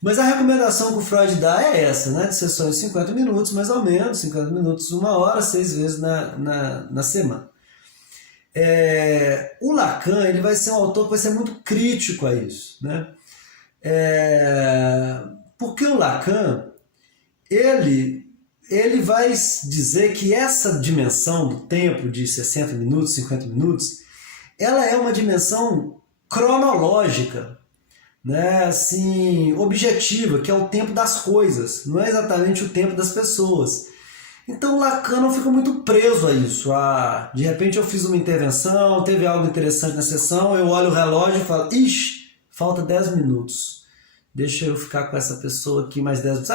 Mas a recomendação que o Freud dá é essa, né? De sessões de 50 minutos, mais ou menos, 50 minutos, uma hora, 6 vezes na semana. O Lacan, ele vai ser um autor que vai ser muito crítico a isso, né? Porque o Lacan, ele, ele vai dizer que essa dimensão do tempo de 60 minutos, 50 minutos, ela é uma dimensão cronológica, né, assim, objetiva, que é o tempo das coisas, não é exatamente o tempo das pessoas. Então Lacan não fica muito preso a isso. De repente eu fiz uma intervenção, teve algo interessante na sessão, eu olho o relógio e falo, ixi, falta 10 minutos. Deixa eu ficar com essa pessoa aqui mais 10 minutos.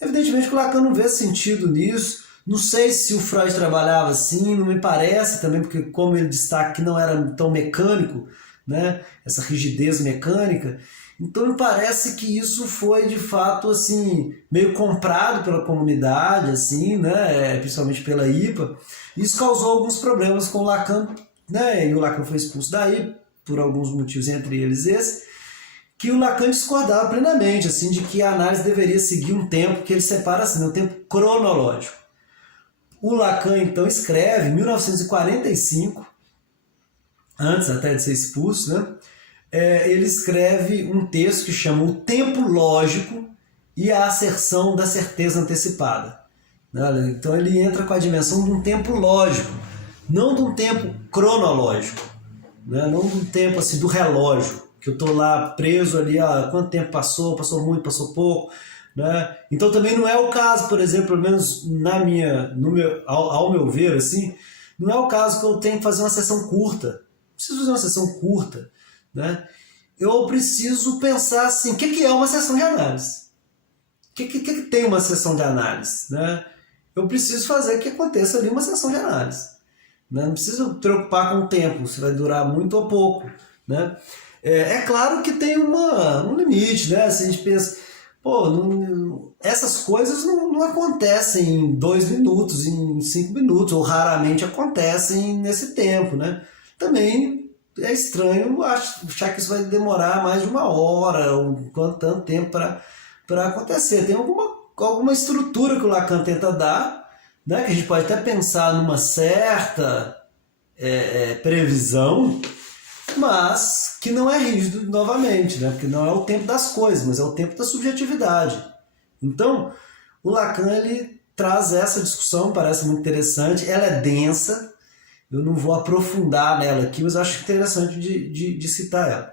Evidentemente que o Lacan não vê sentido nisso. Não sei se o Freud trabalhava assim, não me parece também, porque como ele destaca que não era tão mecânico, né, essa rigidez mecânica, então me parece que isso foi de fato assim meio comprado pela comunidade, assim, né, principalmente pela IPA. Isso causou alguns problemas com o Lacan, né, e o Lacan foi expulso daí por alguns motivos, entre eles esse, que o Lacan discordava plenamente, assim, de que a análise deveria seguir um tempo que ele separa assim, um tempo cronológico. O Lacan então escreve em 1945, antes até de ser expulso, né? Ele escreve um texto que chama O Tempo Lógico e a Asserção da Certeza Antecipada. Então ele entra com a dimensão de um tempo lógico, não de um tempo cronológico, né? Não de um tempo assim, do relógio, que eu estou lá preso ali, quanto tempo passou, passou muito, passou pouco. Né? Então também não é o caso, por exemplo, pelo menos ao meu ver, assim, não é o caso que eu tenho que fazer uma sessão curta. Preciso fazer uma sessão curta, né? Eu preciso pensar assim, o que é uma sessão de análise? O que tem uma sessão de análise? Né? Eu preciso fazer que aconteça ali uma sessão de análise. Né? Não preciso preocupar com o tempo, se vai durar muito ou pouco. Né? Claro que tem um limite, né? Se a gente pensa, essas coisas não acontecem em 2 minutos, em 5 minutos, ou raramente acontecem nesse tempo, né? Também é estranho achar que isso vai demorar mais de uma hora, ou tanto tempo para acontecer. Tem alguma estrutura que o Lacan tenta dar, né? Que a gente pode até pensar numa certa previsão, mas que não é rígido novamente, né? Porque não é o tempo das coisas, mas é o tempo da subjetividade. Então, o Lacan ele traz essa discussão, parece muito interessante, ela é densa, eu não vou aprofundar nela aqui, mas acho interessante de citar ela.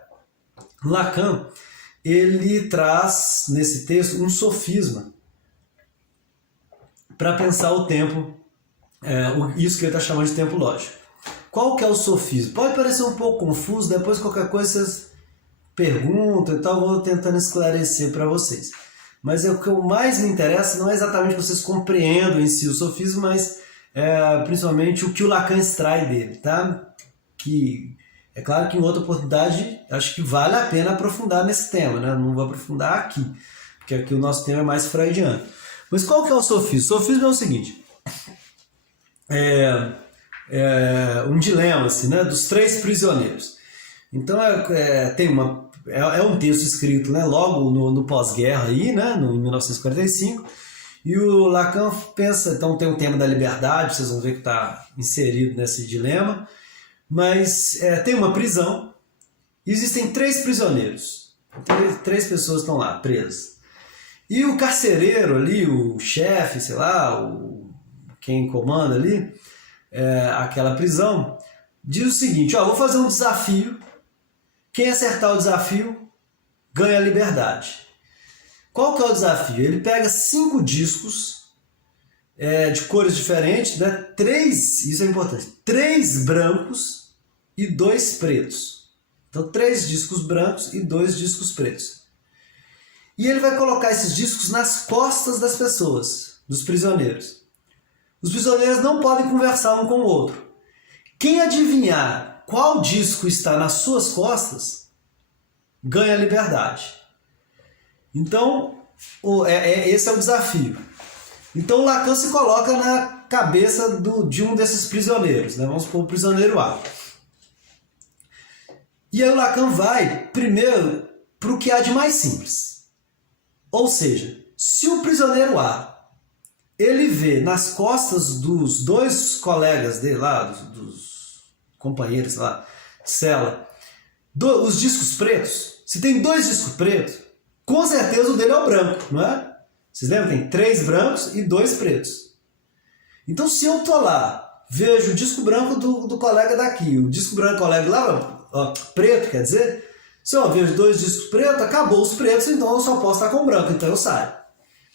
Lacan, ele traz nesse texto um sofisma para pensar o tempo, isso que ele está chamando de tempo lógico. Qual que é o sofismo? Pode parecer um pouco confuso, depois qualquer coisa vocês perguntam e tal, eu vou tentando esclarecer para vocês. Mas o que mais me interessa não é exatamente que vocês compreendam em si o sofismo, mas principalmente o que o Lacan extrai dele, tá? Que é claro que em outra oportunidade acho que vale a pena aprofundar nesse tema, né? Não vou aprofundar aqui, porque aqui o nosso tema é mais freudiano. Mas qual que é o sofismo? O sofismo é o seguinte, um dilema assim, né, dos 3 prisioneiros. Então é um texto escrito, né, logo no pós-guerra aí, né, em 1945, e o Lacan pensa, então tem o tema da liberdade, vocês vão ver que está inserido nesse dilema, mas tem uma prisão, e existem 3 prisioneiros, 3 pessoas estão lá presas, e o carcereiro ali, o chefe, sei lá, quem comanda ali aquela prisão, diz o seguinte, vou fazer um desafio, quem acertar o desafio ganha a liberdade. Qual que é o desafio? Ele pega 5 discos de cores diferentes, né? 3, isso é importante, 3 brancos e 2 pretos. Então 3 discos brancos e 2 discos pretos. E ele vai colocar esses discos nas costas das pessoas, dos prisioneiros. Os prisioneiros não podem conversar um com o outro. Quem adivinhar qual disco está nas suas costas, ganha a liberdade. Então, esse é o desafio. Então, Lacan se coloca na cabeça de um desses prisioneiros, né? Vamos supor o prisioneiro A. E aí o Lacan vai, primeiro, para o que há de mais simples. Ou seja, se o prisioneiro A ele vê nas costas dos dois colegas dele lá, dos companheiros lá, de cela, os discos pretos, se tem 2 discos pretos, com certeza o dele é o branco, não é? Vocês lembram? Tem 3 brancos e 2 pretos. Então se eu tô lá, vejo o disco branco do colega daqui, o disco branco do colega lá, ó, preto, quer dizer, se eu vejo 2 discos pretos, acabou os pretos, então eu só posso estar com branco, então eu saio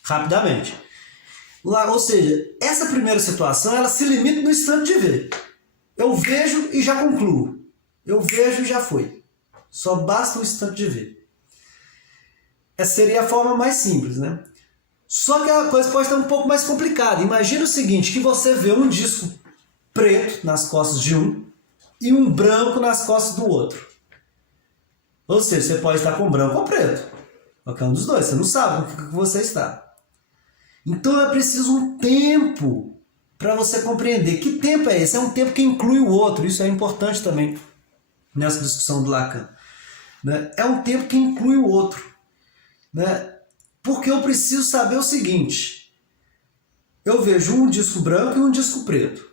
rapidamente. Lá, ou seja, essa primeira situação ela se limita no instante de ver. Eu vejo e já concluo. Eu vejo e já foi. Só basta o instante de ver. Essa seria a forma mais simples, né? Só que a coisa pode estar um pouco mais complicada. Imagina o seguinte, que você vê um disco preto nas costas de um e um branco nas costas do outro. Ou seja, você pode estar com branco ou preto. Qualquer um dos dois, você não sabe com o que você está. Então é preciso um tempo para você compreender. Que tempo é esse? É um tempo que inclui o outro. Isso é importante também nessa discussão do Lacan. Né? É um tempo que inclui o outro. Né? Porque eu preciso saber o seguinte. Eu vejo um disco branco e um disco preto.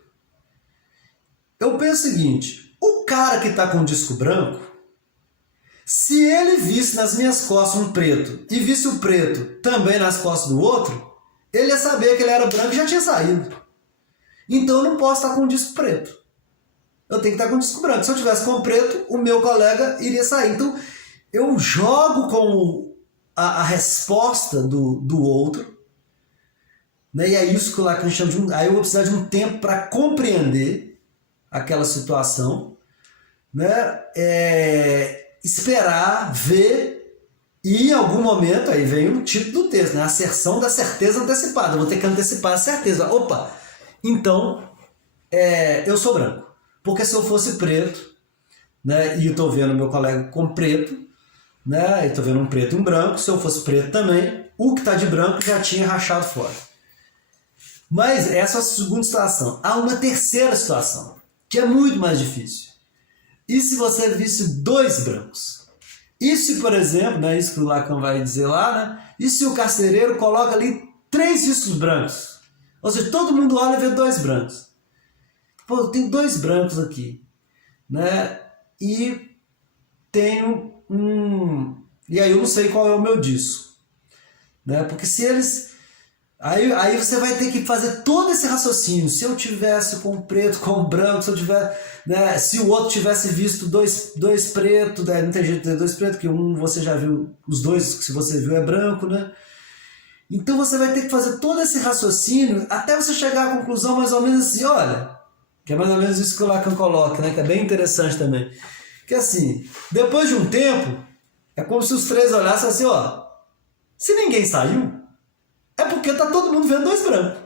Eu penso o seguinte. O cara que está com um disco branco, se ele visse nas minhas costas um preto e visse o preto também nas costas do outro, ele ia saber que ele era branco e já tinha saído. Então eu não posso estar com um disco preto. Eu tenho que estar com um disco branco. Se eu tivesse com o preto, o meu colega iria sair. Então eu jogo com a resposta do outro. Né? E é isso que o Lacan chama de aí eu vou precisar de um tempo para compreender aquela situação. Né? Esperar, ver. E em algum momento, aí vem o título do texto, né? A asserção da certeza antecipada. Eu vou ter que antecipar a certeza. Opa, então eu sou branco. Porque se eu fosse preto, né, e eu estou vendo meu colega com preto, né, eu estou vendo um preto e um branco, se eu fosse preto também, o que está de branco já tinha rachado fora. Mas essa é a segunda situação. Há uma terceira situação, que é muito mais difícil. E se você visse 2 brancos? E se, por exemplo, né, isso que o Lacan vai dizer lá, né, e se o carcereiro coloca ali 3 discos brancos? Ou seja, todo mundo olha e vê 2 brancos. Pô, tem 2 brancos aqui. Né, e tenho e aí eu não sei qual é o meu disco. Né, porque se eles... Aí você vai ter que fazer todo esse raciocínio. Se eu tivesse com o preto, com o branco, se eu tiver, né, se o outro tivesse visto dois pretos, né, não tem jeito de ter 2 pretos, porque um você já viu, os 2 que você viu é branco, né? Então você vai ter que fazer todo esse raciocínio até você chegar à conclusão mais ou menos assim, olha, que é mais ou menos isso que o Lacan coloca, né, que é bem interessante também. Que assim, depois de um tempo, é como se os 3 olhassem assim, ó, se ninguém saiu, é porque está todo mundo vendo 2 brancos.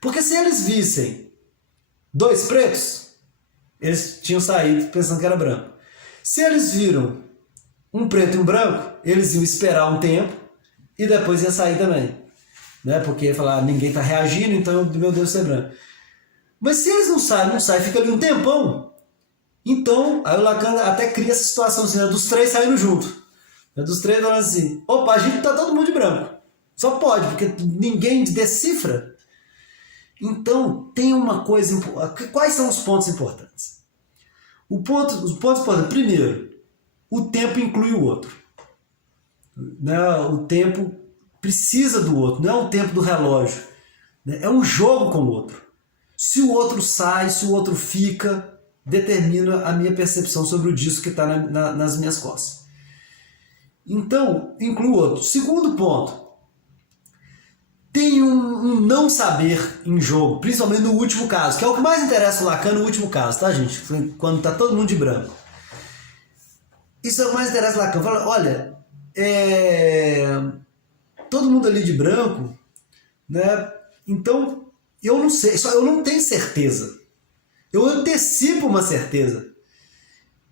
Porque se eles vissem 2 pretos, eles tinham saído pensando que era branco. Se eles viram um preto e um branco, eles iam esperar um tempo e depois ia sair também. Né? Porque ia falar, ninguém está reagindo, então meu Deus, ser branco. Mas se eles não saem, fica ali um tempão. Então, aí o Lacan até cria essa situação assim, né, dos 3 saindo junto. Né, dos 3 falando assim, opa, a gente está todo mundo de branco. Só pode, porque ninguém decifra. Então, tem uma coisa... Quais são os pontos importantes? Os pontos importantes. Primeiro, o tempo inclui o outro. Né? O tempo precisa do outro, não é o tempo do relógio. Né? É um jogo com o outro. Se o outro sai, se o outro fica, determina a minha percepção sobre o disco que está nas minhas costas. Então, inclui o outro. Segundo ponto. Tem um não saber em jogo, principalmente no último caso, que é o que mais interessa o Lacan no último caso, tá, gente? Quando tá todo mundo de branco. Isso é o que mais interessa o Lacan. Fala, olha, todo mundo ali de branco, né? Então, eu não sei, eu não tenho certeza. Eu antecipo uma certeza.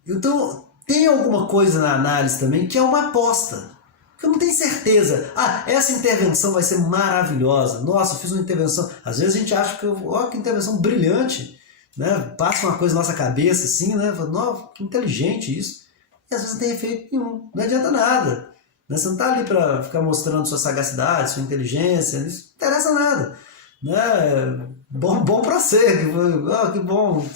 Então, tem alguma coisa na análise também que é uma aposta. Eu não tenho certeza. Ah, essa intervenção vai ser maravilhosa. Nossa, eu fiz uma intervenção. Às vezes a gente acha que, ó, que intervenção brilhante, né? Passa uma coisa na nossa cabeça, assim, né? Nossa, que inteligente isso. E às vezes não tem efeito nenhum. Não adianta nada. Né? Você não está ali para ficar mostrando sua sagacidade, sua inteligência, isso não interessa nada. Né? Bom para você, que bom,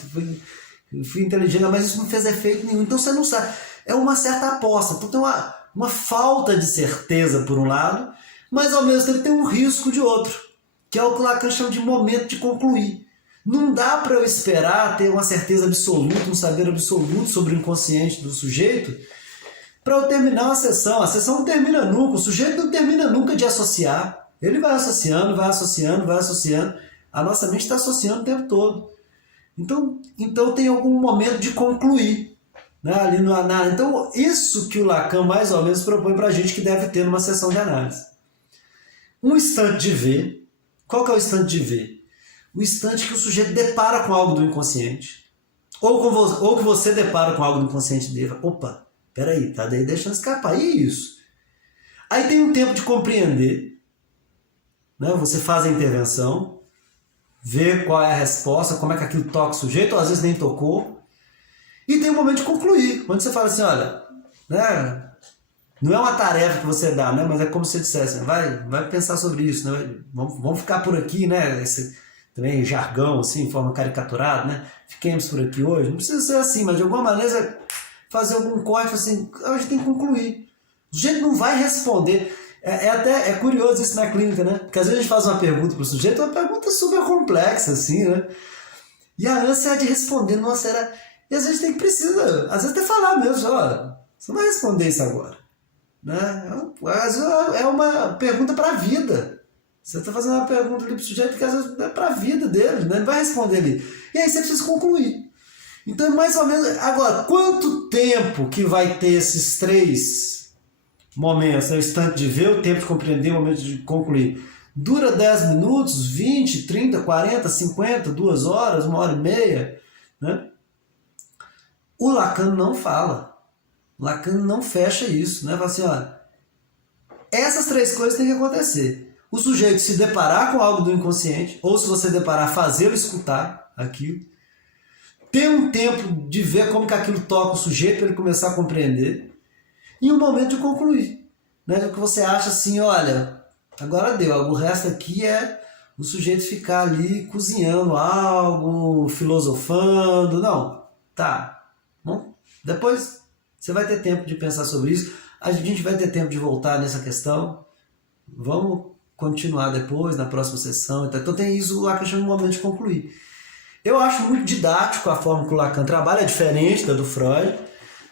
fui inteligente, mas isso não fez efeito nenhum. Então você não sabe. É uma certa aposta. Então tem uma falta de certeza por um lado, mas ao mesmo tempo tem um risco de outro, que é o que o Lacan chama de momento de concluir. Não dá para eu esperar ter uma certeza absoluta, um saber absoluto sobre o inconsciente do sujeito para eu terminar uma sessão. A sessão não termina nunca, o sujeito não termina nunca de associar. Ele vai associando, vai associando, vai associando. A nossa mente está associando o tempo todo. Então tem algum momento de concluir. Né? Ali no análise. Então, isso que o Lacan mais ou menos propõe para a gente que deve ter numa sessão de análise. Um instante de ver. Qual que é o instante de ver? O instante que o sujeito depara com algo do inconsciente. Ou que você depara com algo do inconsciente dele. Opa, peraí, tá daí deixando escapar. E isso? Aí tem um tempo de compreender. Né? Você faz a intervenção, vê qual é a resposta, como é que aquilo toca o sujeito, ou às vezes nem tocou. E tem um momento de concluir, onde você fala assim, olha, né, não é uma tarefa que você dá, né, mas é como se você dissesse, vai pensar sobre isso, né, vamos ficar por aqui, né, esse também jargão, assim, em forma caricaturada, né, fiquemos por aqui hoje, não precisa ser assim, mas de alguma maneira fazer algum corte, assim, a gente tem que concluir. O sujeito não vai responder. É curioso isso na clínica, né, porque às vezes a gente faz uma pergunta para o sujeito, uma pergunta super complexa, assim, né, e a ânsia é de responder, nossa, E às vezes precisa, às vezes até falar mesmo, olha, você não vai responder isso agora. Né? Às vezes é uma pergunta para a vida. Você está fazendo uma pergunta ali para o sujeito que às vezes é para a vida dele, né? Ele vai responder ali. E aí você precisa concluir. Então, mais ou menos. Agora, quanto tempo que vai ter esses três momentos? Né? O instante de ver, o tempo de compreender, o momento de concluir. Dura 10 minutos, 20, 30, 40, 50, 2 horas, 1h30, né? O Lacan não fala. O Lacan não fecha isso. Né? Fala assim, olha, essas três coisas têm que acontecer. O sujeito se deparar com algo do inconsciente, ou se você deparar, fazê-lo escutar aquilo. Ter um tempo de ver como que aquilo toca o sujeito para ele começar a compreender. E um momento de concluir. Né? O que você acha assim, olha, agora deu. O resto aqui é o sujeito ficar ali cozinhando algo, filosofando. Não, tá. Bom, depois você vai ter tempo de pensar sobre isso. A gente vai ter tempo de voltar nessa questão. Vamos continuar depois, na próxima sessão. Então tem isso, o Lacan chama de momento de concluir. Eu acho muito didático a forma que o Lacan trabalha, é diferente da do Freud,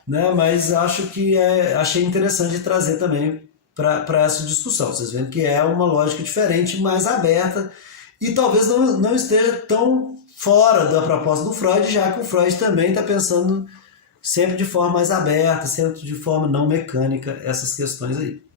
né? Mas acho que achei interessante trazer também para essa discussão. Vocês veem que é uma lógica diferente, mais aberta, e talvez não esteja tão fora da proposta do Freud, já que o Freud também está pensando sempre de forma mais aberta, sempre de forma não mecânica, essas questões aí.